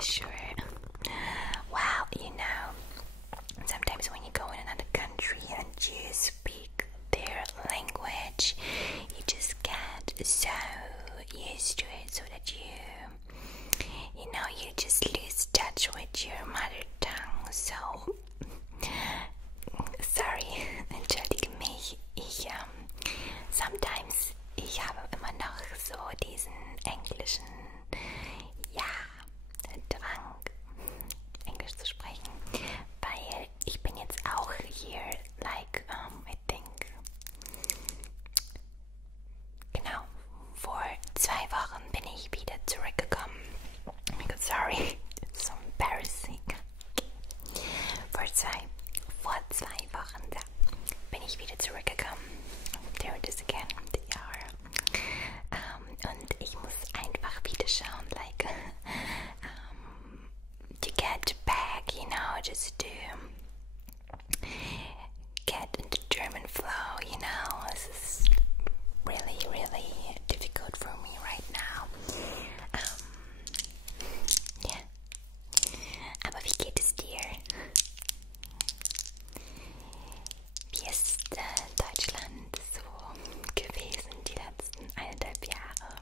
Sure. Well, sometimes when you go in another country and you speak their language, you just get so used to it so that you just lose touch with your mother tongue. So, sorry, entschuldige mich. Sometimes ich habe immer noch so diesen englischen, Drang, Englisch zu sprechen, weil ich bin jetzt auch hier, I think, genau, vor 2 Wochen bin ich wieder zurückgekommen. Oh my god, sorry, it's so embarrassing. Vor 2 Wochen, da bin ich wieder zurückgekommen. There it is again, the jahr. Und ich muss einfach wieder schauen, to get back, just to get into German flow, This is really, really difficult for me right now. Yeah. Aber wie geht es dir? Wie ist Deutschland so gewesen die letzten 1,5 Jahre?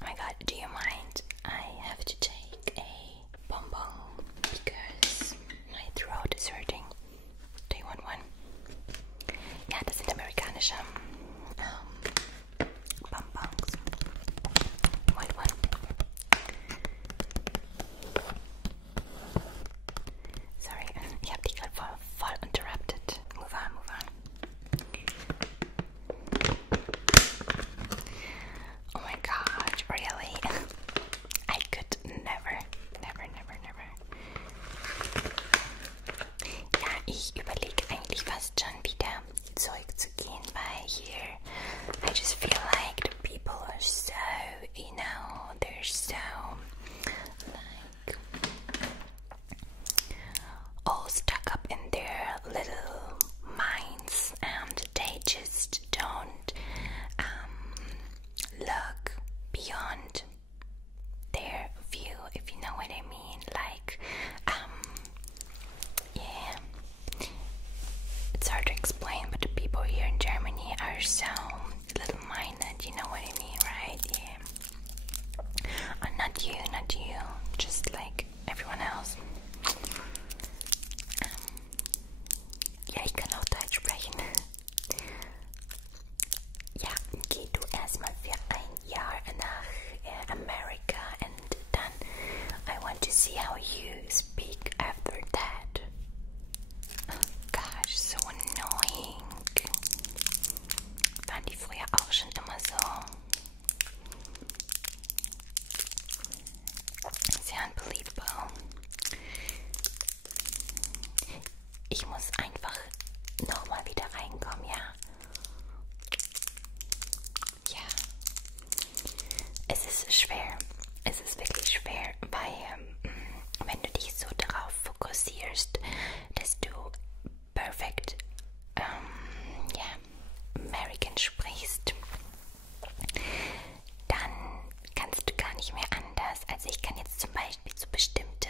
Oh my god, do you mind? I have to take a bonbon because my throat is hurting. Do you want one? Ja, das sind amerikanische Bonbons. You want one? Sorry, ich habe dich gerade voll interrupted. Move on. Oh my god, really? I could never. Ja, ich überlege eigentlich fast schon wieder zurückzugehen, weil hier I just feel like the people are so, they're so all stuck up in their little minds and they just don't look beyond their view, if you know what I mean. Yeah, it's hard to explain, but the people here in Germany are so little-minded, you know what I mean, right? Yeah. Not you, just like everyone else. Ja, ich kann auch Deutsch sprechen. Ja, geh du erstmal für 1 Jahr nach America and then I want to see how you speak after that. Oh gosh, so annoying. Waren die früher auch schon immer so? Sehr unbelievable. Ich muss einfach nochmal wieder reinkommen, ja? Ja. Es ist schwer. Es ist wirklich schwer, weil wenn du dich so darauf fokussierst, dass du perfekt American sprichst, dann kannst du gar nicht mehr anders. Also ich kann jetzt zum Beispiel so bestimmte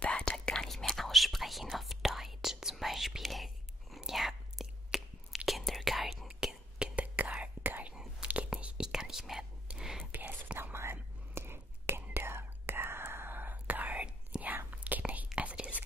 Wörter gar nicht mehr aussprechen auf Deutsch. Zum Beispiel, Kindergarten geht nicht. Ich kann nicht mehr. Wie heißt es nochmal? Kindergarten, geht nicht. Also dieses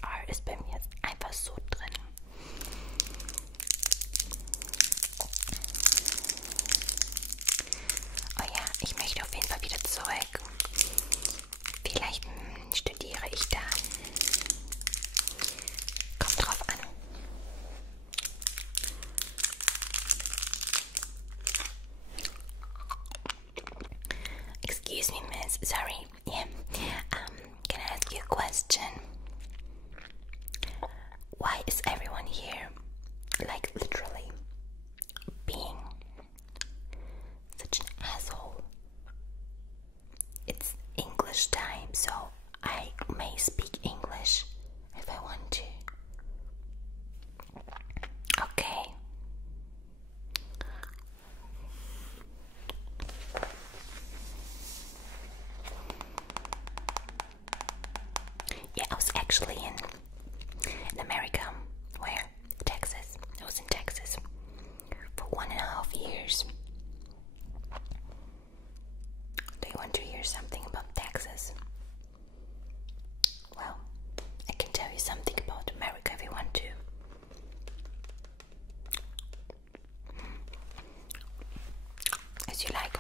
as you like.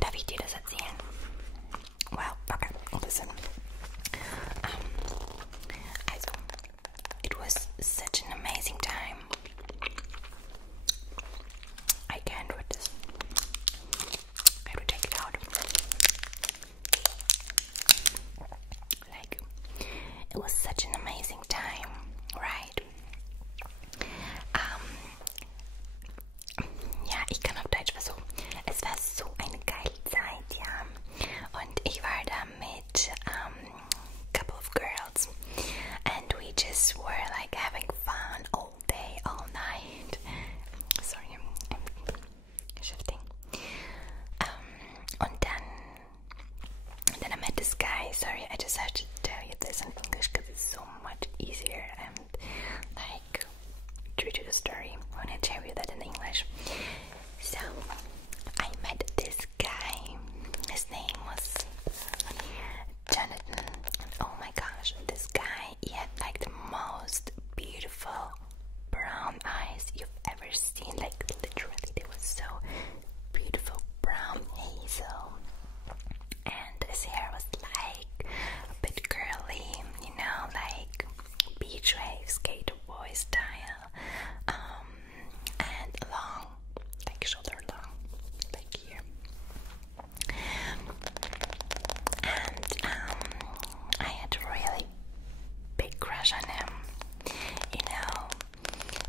Darf ich dir das erzählen? Well, okay, listen. Also, it was such an amazing time. I can't read this. I have to take it out. Like, it was such an amazing time, right? Ja, ich kann auf Deutsch versuchen. Es war so eine geile Zeit, ja. Und ich war da mit couple of girls, and we just were like having fun all day, all night. Sorry, I'm shifting. And then I met this guy. Sorry, I just have to tell you this in English because it's so much easier and like true to the story when I tell you that in English. So I met this guy. His name was Jonathan, and oh my gosh, this guy, he had like the most beautiful brown eyes you've ever seen. Like literally, they were so beautiful, brown hazel, and his hair was like a bit curly, you know, like beach wave skater boy style, and long, like shoulder long, like here. And I had a really big crush on him. You know,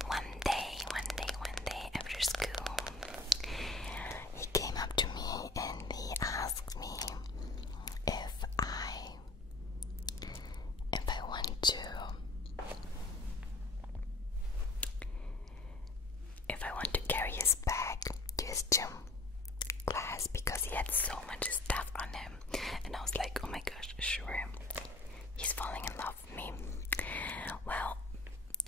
one day after school, he came up to me and he asked me if I want to carry his bag to his gym class because he had so much stuff on him. And I was like, oh my gosh, sure. He's falling in love with me. Well,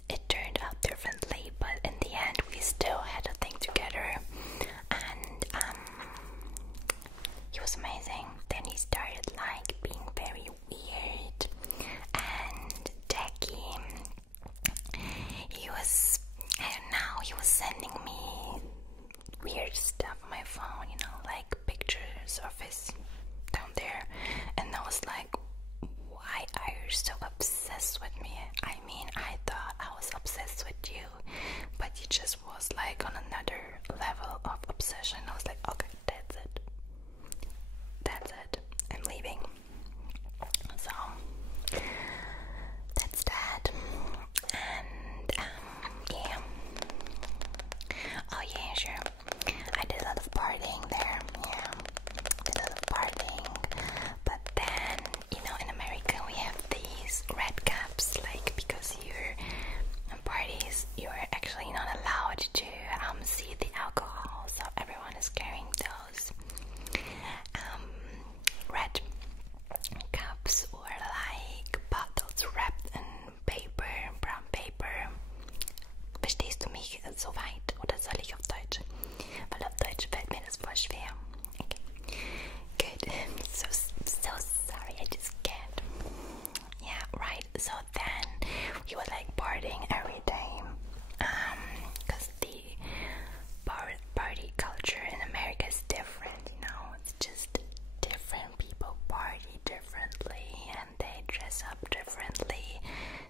it turned out differently, but in the end we still had a thing together, and he was amazing. Then he started like being very weird and tacky. He was, I don't know, he was sending me weird stuff on my phone, you know, like pictures of his down there, and I was like, why are you so obsessed with me? I mean, I thought I was obsessed with you, but you just was like on another level of obsession. I was like, okay, that's it, I'm leaving. So that's that. And yeah, oh yeah, sure, I did a lot of partying there. Yeah, did a lot of partying, but then, you know, in America we have these red caps, like, because you're in parties, you're actually not allowed to see the alcohol, so everyone is carrying those red cups, or like bottles wrapped in paper, brown paper. Verstehst du mich soweit, oder soll ich auf Deutsch? Weil auf Deutsch fällt mir das voll schwer. Okay. Good. So sorry, I just can't. Yeah, right. So then we were like partying every day, because the party culture in America is different, you know. It's just different. People party differently and they dress up differently.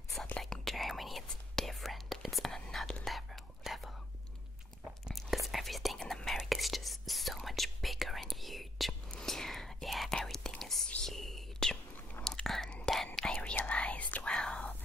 It's not like in Germany. It's different. It's on another level. Because everything in America is just so much bigger and huge. Yeah, everything is huge. And then I realized, well,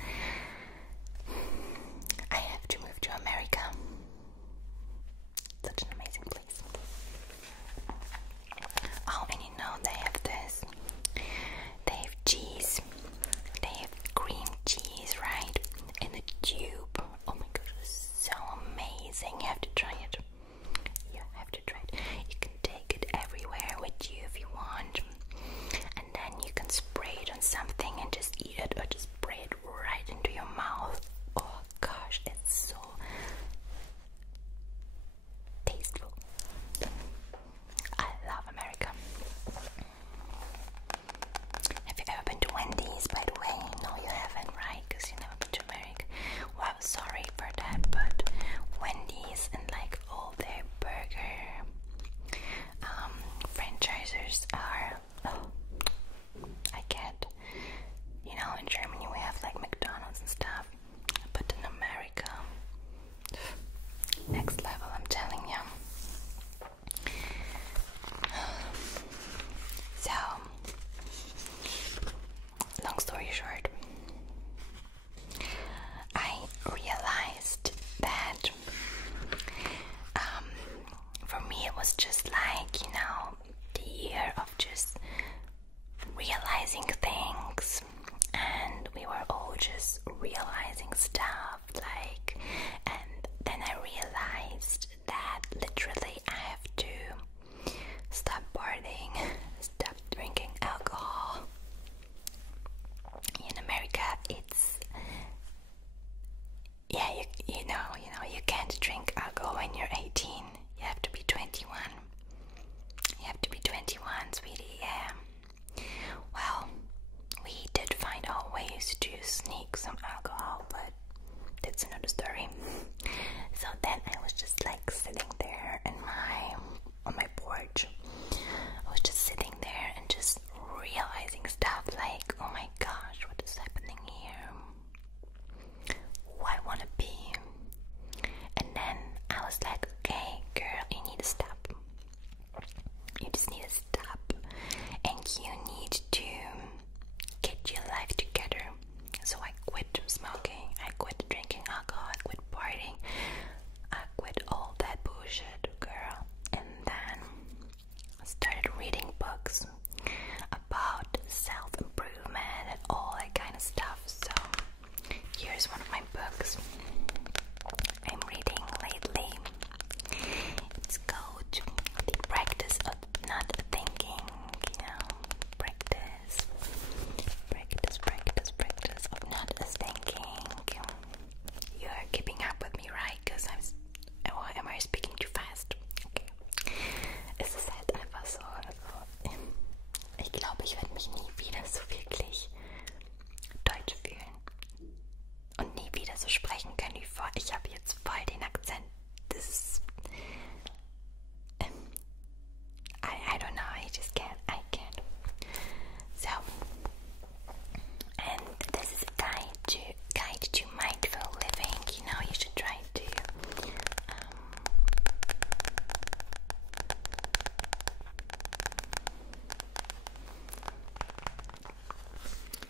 we were all just realizing stuff, like, and then I realized that literally I have to stop partying, stop drinking alcohol. In America, it's, yeah, you know, you can't drink alcohol when you're 18. You have to be 21. You have to be 21, sweetie, yeah. Well, we did find out ways to sneak some alcohol, but that's another story. So then I was just like sitting there on my porch. I was just sitting there and just realizing stuff like, oh my gosh, what is happening here? Who I wanna be? And then I was like, okay, girl, you need to stop. You just need to stop, and you need to get your life together. So I quit smoking, I quit drinking alcohol, I quit partying, I quit all that bullshit, girl. And then I started reading books about self-improvement and all that kind of stuff. So here's one of my books I'm reading lately. It's called The Practice of Not Thinking, practice of not thinking. You're keeping up with me, right? Because am I speaking too fast? Okay. Es ist halt einfach so, also, ich glaube, ich werde mich nie wieder so wirklich deutsch fühlen und nie wieder so sprechen können wie vor. Ich habe jetzt voll den Akzent. Das ist, I don't know, I just can't, I can't. So, and this is a guide to mindful living. You should try to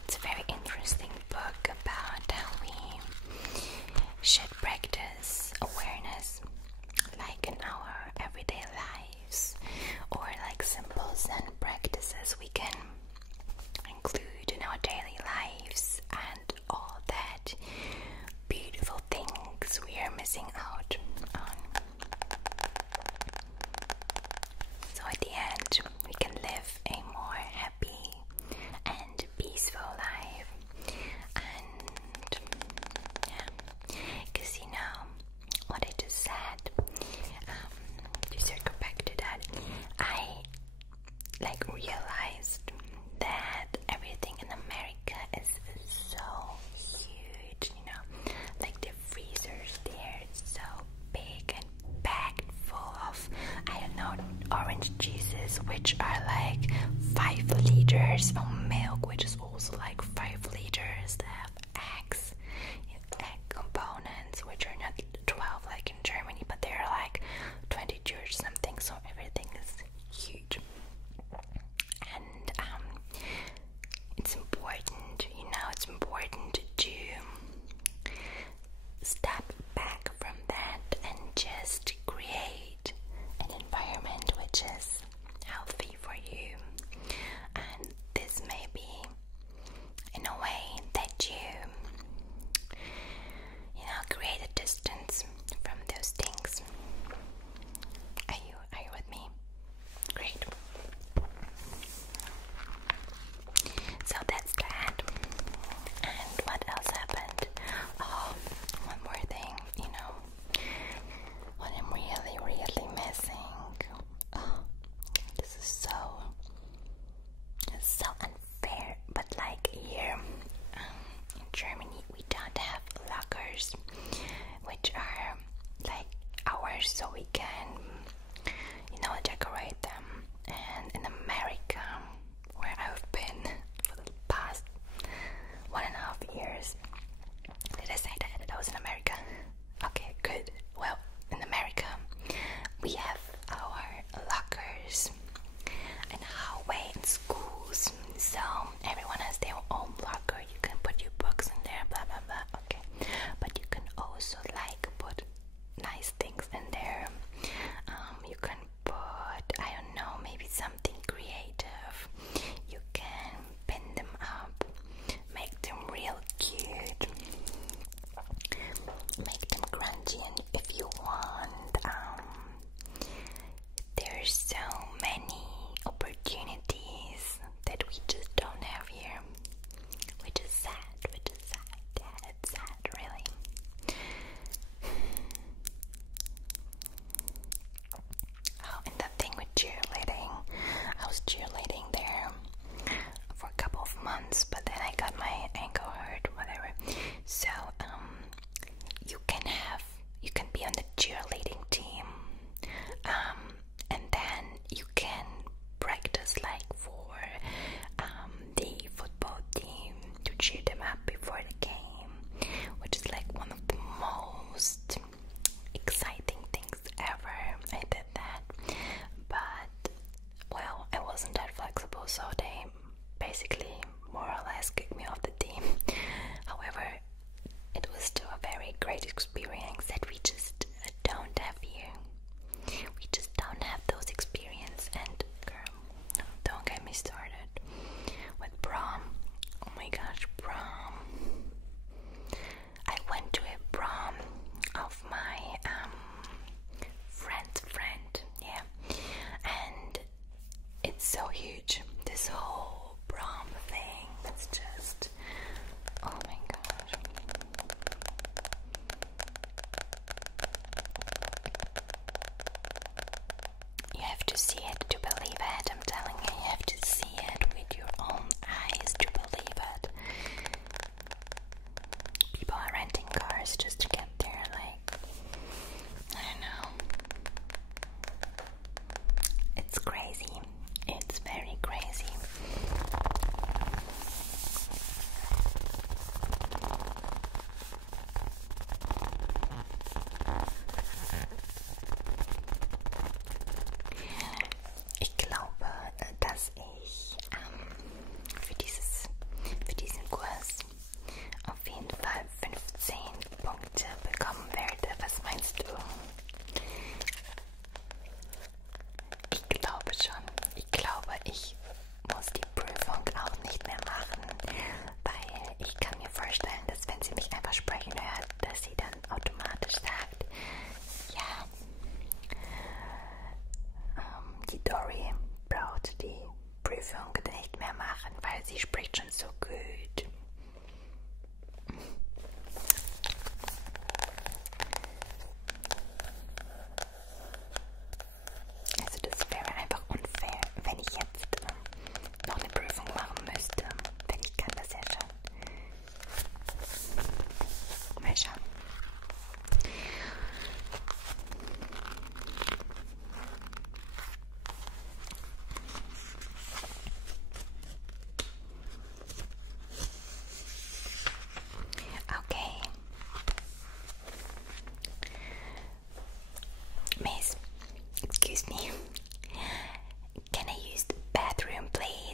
it's a very interesting book about how we should practice awareness, like in our everyday lives, or like symbols and practices we can include in our daily lives, and all that beautiful things we are missing out on. So at the end, we can live a more happy and peaceful life. And yeah, because what I just said, to circle back to that, I like realized that everything in America is so huge, like the freezers there is so big and packed full of, I don't know, orange juices, which are like 5 liters of milk, which is also like 5 liters. They have eggs, egg components, which are not 12 like in Germany, but they're like 22 or something, so everything is huge. And it's important, it's important to step back from that and just create an environment which is healthy for you. And this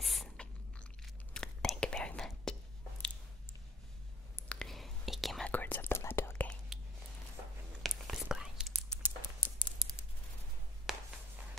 Tschüss.